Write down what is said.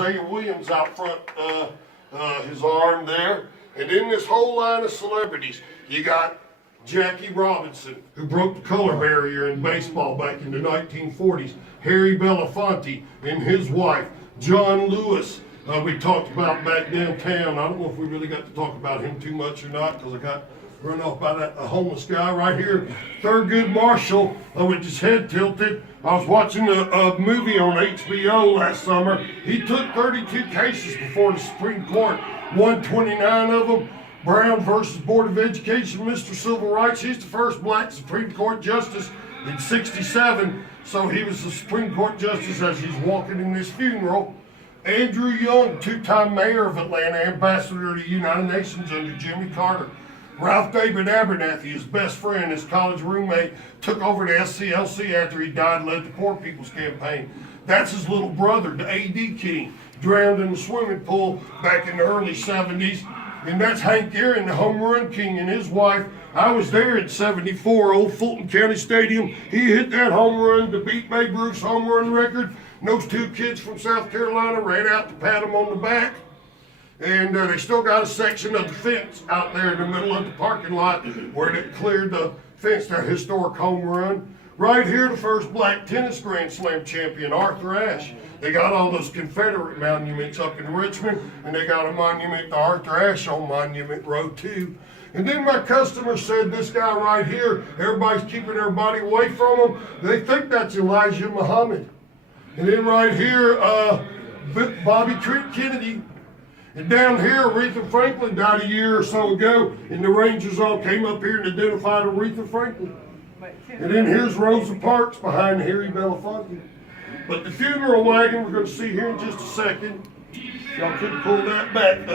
Isaiah Williams out front, his arm there. And in this whole line of celebrities, you got Jackie Robinson, who broke the color barrier in baseball back in the 1940s. Harry Belafonte and his wife. John Lewis, we talked about back downtown. I don't know if we really got to talk about him too much or not, because I got run off by that homeless guy right here. Thurgood Marshall with his head tilted. I was watching a movie on HBO last summer. He took 32 cases before the Supreme Court, 129 of them. Brown versus Board of Education, Mr. Civil Rights. He's the first black Supreme Court justice in '67. So he was the Supreme Court justice as he's walking in this funeral. Andrew Young, two-time mayor of Atlanta, ambassador to the United Nations under Jimmy Carter. Ralph David Abernathy, his best friend, his college roommate, took over the SCLC after he died and led the Poor People's Campaign. That's his little brother, the A.D. King, drowned in the swimming pool back in the early 70s. And that's Hank Aaron, the home run king, and his wife. I was there in '74, old Fulton County Stadium. He hit that home run to beat Babe Ruth's home run record. And those two kids from South Carolina ran out to pat him on the back. And they still got a section of the fence out there in the middle of the parking lot where they cleared the fence, that historic home run. Right here, the first black tennis Grand Slam champion, Arthur Ashe. They got all those Confederate monuments up in Richmond, and they got a monument to Arthur Ashe on Monument Road too. And then my customer said, this guy right here, everybody's keeping everybody away from him. They think that's Elijah Muhammad. And then right here, Bobby Kennedy. And down here, Aretha Franklin died a year or so ago, and the Rangers all came up here and identified Aretha Franklin. And then here's Rosa Parks behind Harry Belafonte. But the funeral wagon we're going to see here in just a second. Y'all could pull that back.